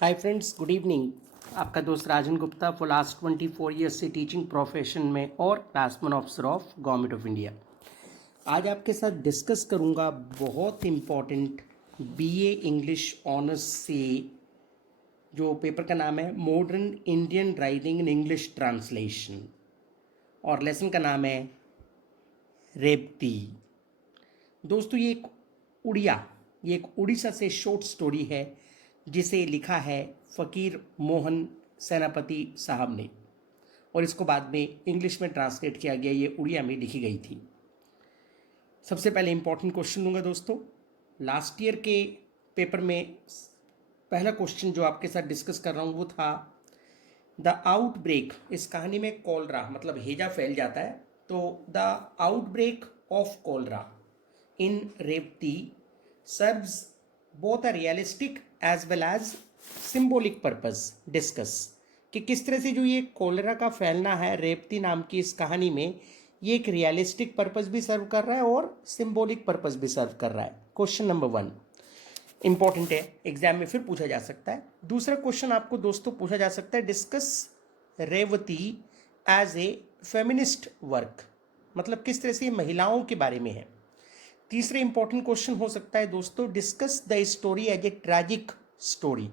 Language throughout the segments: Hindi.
Hi friends, good evening. आपका दोस्त Rajan Gupta for last 24 years से टीचिंग प्रोफेशन में और class one officer of government of India. आज आपके साथ डिस्कस करूंगा बहुत इम्पॉर्टेंट बीए इंग्लिश ऑनर्स से जो पेपर का नाम है modern Indian writing in English translation, और लेसन का नाम है रेवती। दोस्तों ये एक उड़ीसा से शॉर्ट स्टोरी है जिसे लिखा है फ़कीर मोहन सेनापति साहब ने, और इसको बाद में इंग्लिश में ट्रांसलेट किया गया। ये उड़िया में लिखी गई थी। सबसे पहले इंपॉर्टेंट क्वेश्चन लूँगा दोस्तों। लास्ट ईयर के पेपर में पहला क्वेश्चन जो आपके साथ डिस्कस कर रहा हूँ वो था द आउटब्रेक। इस कहानी में कॉलरा मतलब हैजा फैल जाता है, तो the outbreak of cholera in Revathi serves both a realistic as well as symbolic purpose. Discuss कि किस तरह से जो ये कॉलरा का फैलना है रेवती नाम की इस कहानी में, ये एक रियलिस्टिक पर्पस भी सर्व कर रहा है और सिंबॉलिक पर्पस भी सर्व कर रहा है। क्वेश्चन नंबर 1 इंपॉर्टेंट है, एग्जाम में फिर पूछा जा सकता है। दूसरा क्वेश्चन आपको दोस्तों पूछा जा सकता है, discuss Revathi as a feminist work, मतलब किस तरह से ये महिलाओं के बारे में है। तीसरे इंपॉर्टेंट क्वेश्चन हो सकता है दोस्तों, discuss the story as a tragic story,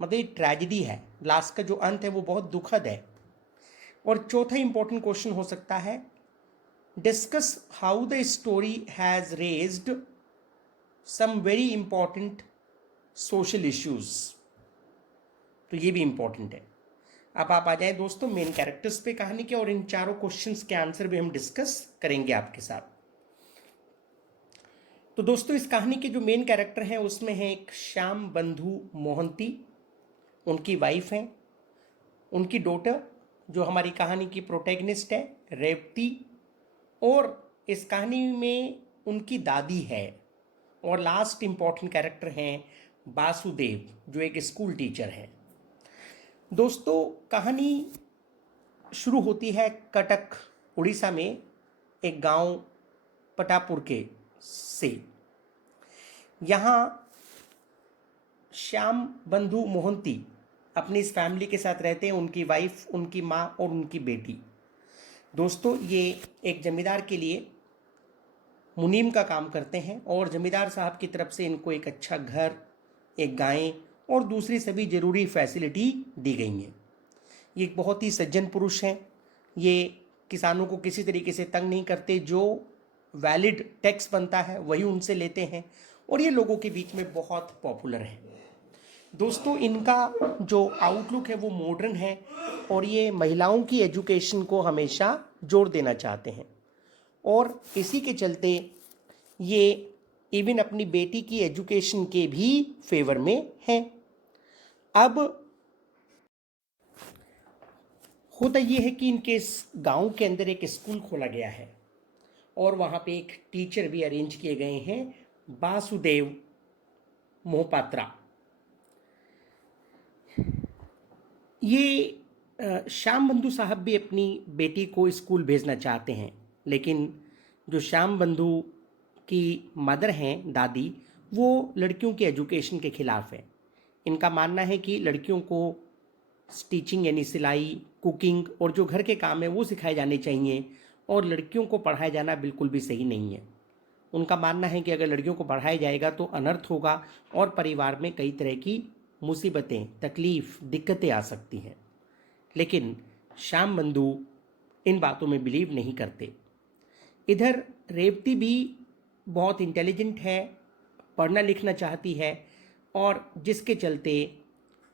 मतलब ये ट्रेजिडी है, लास्ट का जो अंत है वो बहुत दुखद है। और चौथा इंपॉर्टेंट क्वेश्चन हो सकता है, discuss how the story has raised some very important social issues. तो ये भी इंपॉर्टेंट है। अब आप आ जाए दोस्तों मेन कैरेक्टर्स पे कहानी के, और इन चारों क्वेश्चंस के आंसर भी हम डिस्कस करेंगे आपके साथ। तो दोस्तों इस कहानी के जो मेन कैरेक्टर हैं उसमें है एक श्याम बंधु मोहंती, उनकी वाइफ हैं, उनकी डॉटर जो हमारी कहानी की प्रोटैगनिस्ट है रेवती, और इस कहानी में उनकी दादी है, और लास्ट इंपॉर्टेंट कैरेक्टर हैं वासुदेव जो एक स्कूल टीचर हैं। दोस्तों कहानी शुरू होती है कटक उड़ीसा में एक गांव पटापुर के से। यहाँ श्याम बंधु मोहंती अपनी इस फैमिली के साथ रहते हैं, उनकी वाइफ, उनकी माँ और उनकी बेटी। दोस्तों ये एक जमींदार के लिए मुनीम का काम करते हैं, और जमींदार साहब की तरफ से इनको एक अच्छा घर, एक गाय और दूसरी सभी ज़रूरी फैसिलिटी दी गई हैं। ये एक बहुत ही सज्जन पुरुष हैं। ये किसानों को किसी तरीके से तंग नहीं करते, जो वैलिड टैक्स बनता है वही उनसे लेते हैं, और ये लोगों के बीच में बहुत पॉपुलर है। दोस्तों इनका जो आउटलुक है वो मॉडर्न है, और ये महिलाओं की एजुकेशन को हमेशा जोर देना चाहते हैं, और इसी के चलते ये इवन अपनी बेटी की एजुकेशन के भी फेवर में हैं। अब होता ये है कि इनके इस गांव के अंदर एक स्कूल खोला गया है, और वहाँ पे एक टीचर भी अरेंज किए गए हैं, वासुदेव मोहपात्रा। ये श्याम बंधु साहब भी अपनी बेटी को स्कूल भेजना चाहते हैं, लेकिन जो श्याम बंधु की मदर हैं दादी, वो लड़कियों की एजुकेशन के खिलाफ है। इनका मानना है कि लड़कियों को स्टिचिंग यानी सिलाई, कुकिंग और जो घर के काम है वो सिखाए जाने चाहिए, और लड़कियों को पढ़ाया जाना बिल्कुल भी सही नहीं है। उनका मानना है कि अगर लड़कियों को पढ़ाया जाएगा तो अनर्थ होगा, और परिवार में कई तरह की मुसीबतें, तकलीफ, दिक्कतें आ सकती हैं। लेकिन श्याम बंधु इन बातों में बिलीव नहीं करते। इधर रेवती भी बहुत इंटेलिजेंट है, पढ़ना लिखना चाहती है, और जिसके चलते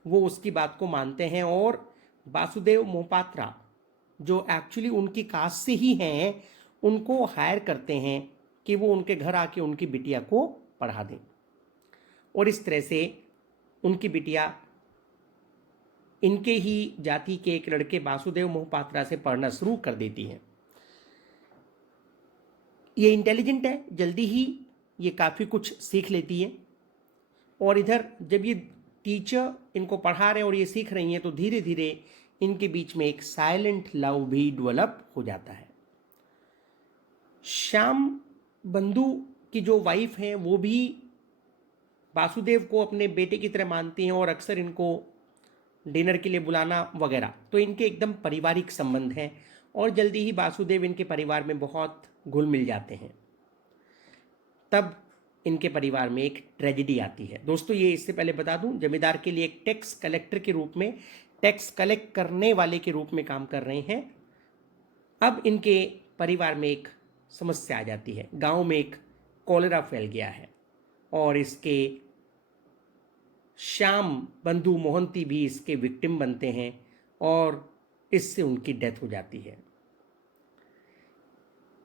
वो उसकी बात को मानते हैं, और वासुदेव मोहपात्रा जो एक्चुअली उनकी कास्ट से ही हैं उनको हायर करते हैं कि वो उनके घर आके उनकी बिटिया को पढ़ा दें, और इस तरह से उनकी बिटिया इनके ही जाति के एक लड़के वासुदेव मोहपात्रा से पढ़ना शुरू कर देती है। ये इंटेलिजेंट है, जल्दी ही ये काफ़ी कुछ सीख लेती है, और इधर जब ये टीचर इनको पढ़ा रहे और ये सीख रही हैं तो धीरे धीरे इनके बीच में एक साइलेंट लव भी डेवलप हो जाता है। श्याम बंधु की जो वाइफ है वो भी वासुदेव को अपने बेटे की तरह मानती हैं और अक्सर इनको डिनर के लिए बुलाना वगैरह। तो इनके एकदम पारिवारिक संबंध हैं और जल्दी ही वासुदेव इनके परिवार में बहुत घुल मिल जाते हैं। तब इनके परिवार में एक ट्रेजेडी आती है। दोस्तों, ये इससे पहले बता दूं, जमींदार के लिए एक टैक्स कलेक्टर के रूप में, टैक्स कलेक्ट करने वाले के रूप में काम कर रहे हैं। अब इनके परिवार में एक समस्या आ जाती है। गांव में एक कॉलेरा फैल गया है और इसके श्याम बंधु मोहंती भी इसके विक्टिम बनते हैं और इससे उनकी डेथ हो जाती है।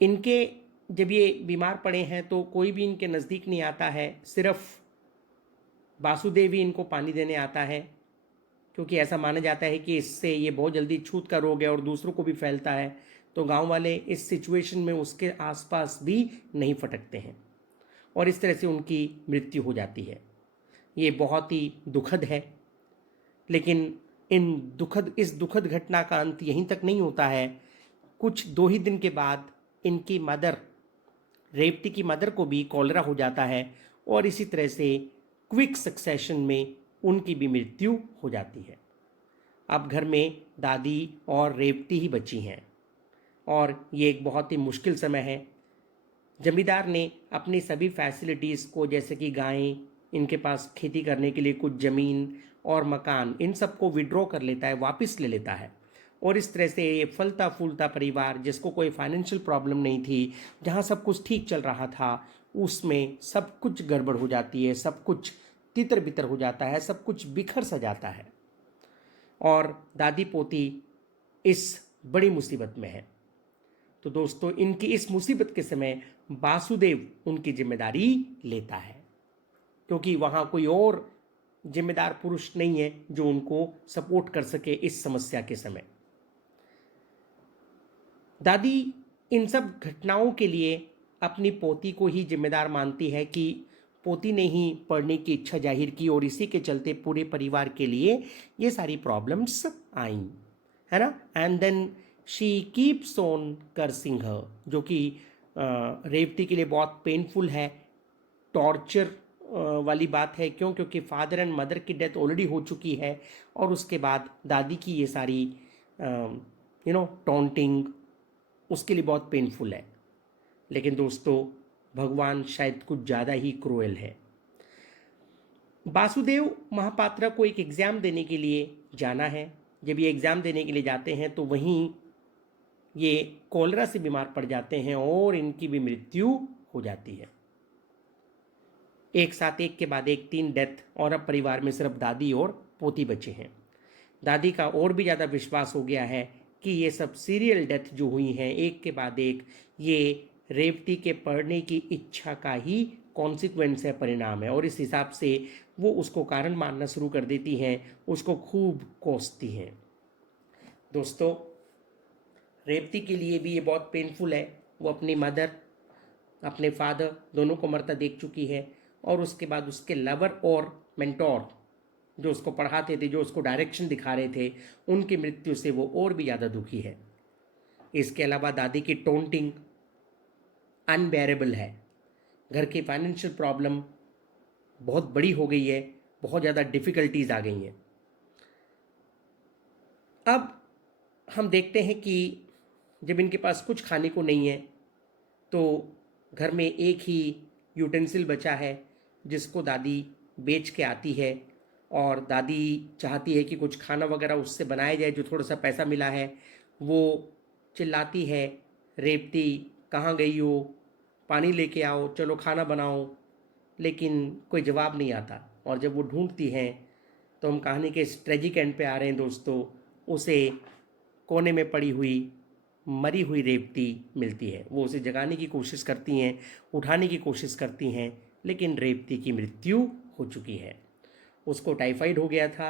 इनके जब ये बीमार पड़े हैं तो कोई भी इनके नज़दीक नहीं आता है, सिर्फ वासुदेव ही इनको पानी देने आता है, क्योंकि ऐसा माना जाता है कि इससे ये बहुत जल्दी छूत का रोग है और दूसरों को भी फैलता है। तो गांव वाले इस सिचुएशन में उसके आसपास भी नहीं फटकते हैं और इस तरह से उनकी मृत्यु हो जाती है। ये बहुत ही दुखद है, लेकिन इस दुखद घटना का अंत यहीं तक नहीं होता है। कुछ 2 ही दिन के बाद इनकी मदर, रेवती की मदर को भी कॉलेरा हो जाता है और इसी तरह से क्विक सक्सेशन में उनकी भी मृत्यु हो जाती है। अब घर में दादी और रेवती ही बची हैं और ये एक बहुत ही मुश्किल समय है। जमींदार ने अपनी सभी फैसिलिटीज़ को, जैसे कि गायें, इनके पास खेती करने के लिए कुछ ज़मीन और मकान, इन सबको विड्रॉ कर लेता है, वापस ले लेता है। और इस तरह से ये फलता फूलता परिवार, जिसको कोई फाइनेंशियल प्रॉब्लम नहीं थी, जहाँ सब कुछ ठीक चल रहा था, उसमें सब कुछ गड़बड़ हो जाती है, सब कुछ तितर बितर हो जाता है, सब कुछ बिखर सा जाता है और दादी पोती इस बड़ी मुसीबत में है। तो दोस्तों, इनकी इस मुसीबत के समय वासुदेव उनकी जिम्मेदारी लेता है, क्योंकि वहाँ कोई और जिम्मेदार पुरुष नहीं है जो उनको सपोर्ट कर सके इस समस्या के समय। दादी इन सब घटनाओं के लिए अपनी पोती को ही जिम्मेदार मानती है कि पोती ने ही पढ़ने की इच्छा जाहिर की और इसी के चलते पूरे परिवार के लिए ये सारी प्रॉब्लम्स आईं, है ना। And then she keeps on cursing her, जो कि रेवती के लिए बहुत पेनफुल है, टॉर्चर वाली बात है। क्यों? क्योंकि फादर एंड मदर की डेथ ऑलरेडी हो चुकी है और उसके बाद दादी की ये सारी टॉन्टिंग उसके लिए बहुत पेनफुल है। लेकिन दोस्तों, भगवान शायद कुछ ज़्यादा ही क्रूएल है। वासुदेव महापात्रा को एक एग्ज़ाम देने के लिए जाना है। जब ये एग्ज़ाम देने के लिए जाते हैं तो वहीं ये कॉलेरा से बीमार पड़ जाते हैं और इनकी भी मृत्यु हो जाती है। एक साथ एक के बाद एक 3 डेथ और अब परिवार में सिर्फ दादी और पोती बचे हैं। दादी का और भी ज़्यादा विश्वास हो गया है कि ये सब सीरियल डेथ जो हुई हैं एक के बाद एक, ये रेवती के पढ़ने की इच्छा का ही कॉन्सिक्वेंस है, परिणाम है, और इस हिसाब से वो उसको कारण मानना शुरू कर देती हैं, उसको खूब कोसती हैं। दोस्तों, रेवती के लिए भी ये बहुत पेनफुल है। वो अपनी मदर, अपने फादर दोनों को मरता देख चुकी है और उसके बाद उसके लवर और मेंटोर जो उसको पढ़ाते थे, जो उसको डायरेक्शन दिखा रहे थे, उनकी मृत्यु से वो और भी ज़्यादा दुखी है। इसके अलावा दादी की टोंटिंग अनबेरेबल है। घर की फाइनेंशियल प्रॉब्लम बहुत बड़ी हो गई है, बहुत ज़्यादा डिफ़िकल्टीज आ गई हैं। अब हम देखते हैं कि जब इनके पास कुछ खाने को नहीं है तो घर में एक ही यूटेंसिल बचा है जिसको दादी बेच के आती है और दादी चाहती है कि कुछ खाना वगैरह उससे बनाया जाए, जो थोड़ा सा पैसा मिला है। वो चिल्लाती है, रेवती कहाँ गई हो, पानी लेके आओ, चलो खाना बनाओ, लेकिन कोई जवाब नहीं आता। और जब वो ढूंढती हैं तो हम कहानी के इस ट्रेजिक एंड पे आ रहे हैं दोस्तों। उसे कोने में पड़ी हुई मरी हुई रेवती मिलती है। वो उसे जगाने की कोशिश करती हैं, उठाने की कोशिश करती हैं, लेकिन रेवती की मृत्यु हो चुकी है। उसको टाइफाइड हो गया था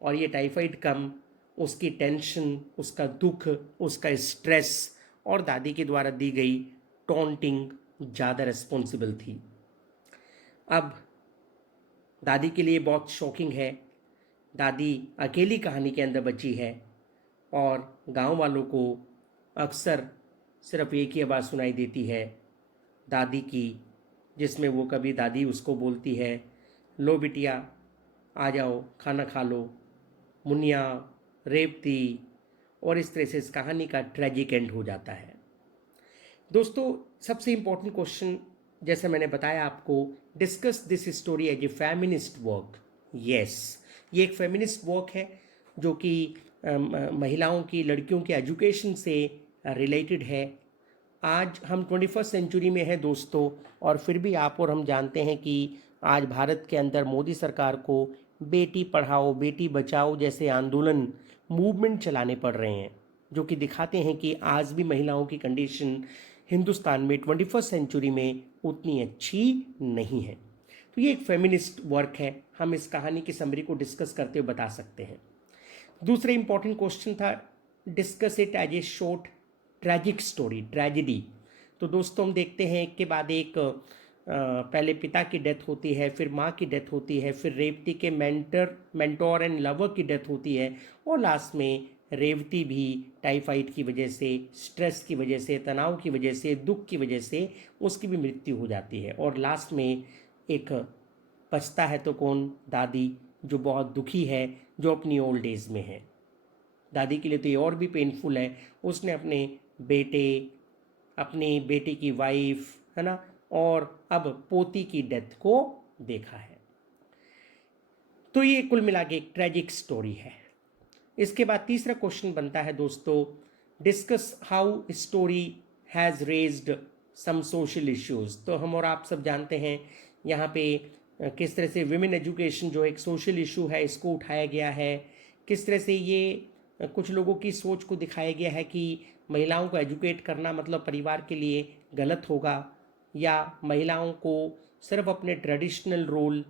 और ये टाइफाइड कम उसकी टेंशन, उसका दुख, उसका स्ट्रेस और दादी के द्वारा दी गई टॉन्टिंग ज़्यादा रिस्पॉन्सिबल थी। अब दादी के लिए बहुत शॉकिंग है। दादी अकेली कहानी के अंदर बची है और गांव वालों को अक्सर सिर्फ एक ही आवाज़ सुनाई देती है दादी की, जिसमें वो कभी दादी उसको बोलती है, लो बिटिया आ जाओ खाना खा लो, मुनिया, रेवती, और इस तरह से इस कहानी का ट्रेजिक एंड हो जाता है। दोस्तों सबसे इम्पोर्टेंट क्वेश्चन, जैसे मैंने बताया आपको, discuss this story as a feminist work. Yes, ये एक फेमिनिस्ट वर्क है जो कि महिलाओं की, लड़कियों के एजुकेशन से रिलेटेड है। आज हम 21st सेंचुरी में हैं दोस्तों, और फिर भी आप और हम जानते हैं कि आज भारत के अंदर मोदी सरकार को बेटी पढ़ाओ बेटी बचाओ जैसे आंदोलन, मूवमेंट चलाने पड़ रहे हैं, जो कि दिखाते हैं कि आज भी महिलाओं की कंडीशन हिंदुस्तान में 21st सेंचुरी में उतनी अच्छी नहीं है। तो ये एक फेमिनिस्ट वर्क है, हम इस कहानी की समरी को डिस्कस करते हुए बता सकते हैं। दूसरा इंपॉर्टेंट क्वेश्चन था, discuss it as a short tragic story, tragedy. तो दोस्तों हम देखते हैं एक के बाद एक, पहले पिता की डेथ होती है, फिर माँ की डेथ होती है, फिर रेवती के मेंटोर एंड लवर की डेथ होती है, और लास्ट में रेवती भी टाइफाइड की वजह से, स्ट्रेस की वजह से, तनाव की वजह से, दुख की वजह से उसकी भी मृत्यु हो जाती है। और लास्ट में एक बचता है तो कौन, दादी, जो बहुत दुखी है, जो अपनी ओल्ड एज में है। दादी के लिए तो ये और भी पेनफुल है, उसने अपने बेटे, अपनी बेटी की वाइफ, है ना, और अब पोती की डेथ को देखा है। तो ये कुल मिला के एक ट्रेजिक स्टोरी है। इसके बाद तीसरा क्वेश्चन बनता है दोस्तों, discuss how story has raised some social issues. तो हम और आप सब जानते हैं यहाँ पे किस तरह से विमेन एजुकेशन जो एक सोशल इशू है इसको उठाया गया है, किस तरह से ये कुछ लोगों की सोच को दिखाया गया है कि महिलाओं को एजुकेट करना मतलब परिवार के लिए गलत होगा, या महिलाओं को सिर्फ अपने ट्रेडिशनल रोल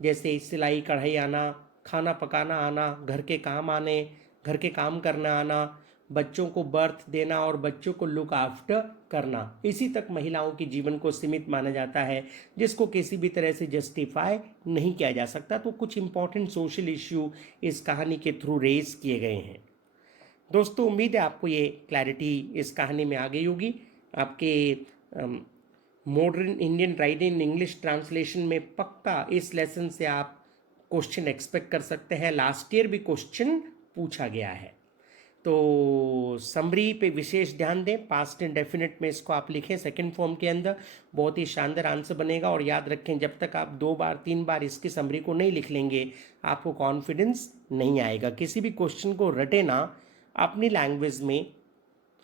जैसे सिलाई कढ़ाई आना, खाना पकाना आना, घर के काम आने, घर के काम करना आना, बच्चों को बर्थ देना और बच्चों को लुक आफ्टर करना, इसी तक महिलाओं के जीवन को सीमित माना जाता है, जिसको किसी भी तरह से जस्टिफाई नहीं किया जा सकता। तो कुछ इंपॉर्टेंट सोशल इश्यू इस कहानी के थ्रू रेज किए गए हैं। दोस्तों उम्मीद है आपको ये क्लैरिटी इस कहानी में आ गई होगी। आपके modern Indian writing English translation में पक्का इस लेसन से आप क्वेश्चन एक्सपेक्ट कर सकते हैं। लास्ट ईयर भी क्वेश्चन पूछा गया है, तो समरी पे विशेष ध्यान दें। पास्ट इंडेफिनिट में इसको आप लिखें सेकंड फॉर्म के अंदर, बहुत ही शानदार आंसर बनेगा। और याद रखें, जब तक आप 2 बार 3 बार इसकी समरी को नहीं लिख लेंगे आपको कॉन्फिडेंस नहीं आएगा। किसी भी क्वेश्चन को रटे ना अपनी लैंग्वेज में,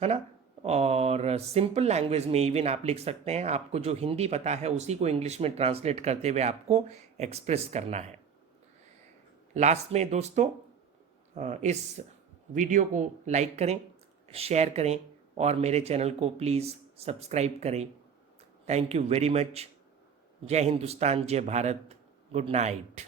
है ना, और सिंपल लैंग्वेज में इवन आप लिख सकते हैं। आपको जो हिंदी पता है उसी को इंग्लिश में ट्रांसलेट करते हुए आपको एक्सप्रेस करना है। लास्ट में दोस्तों इस वीडियो को लाइक करें, शेयर करें, और मेरे चैनल को प्लीज़ सब्सक्राइब करें। Thank you very much. जय हिंदुस्तान, जय भारत, गुड नाइट।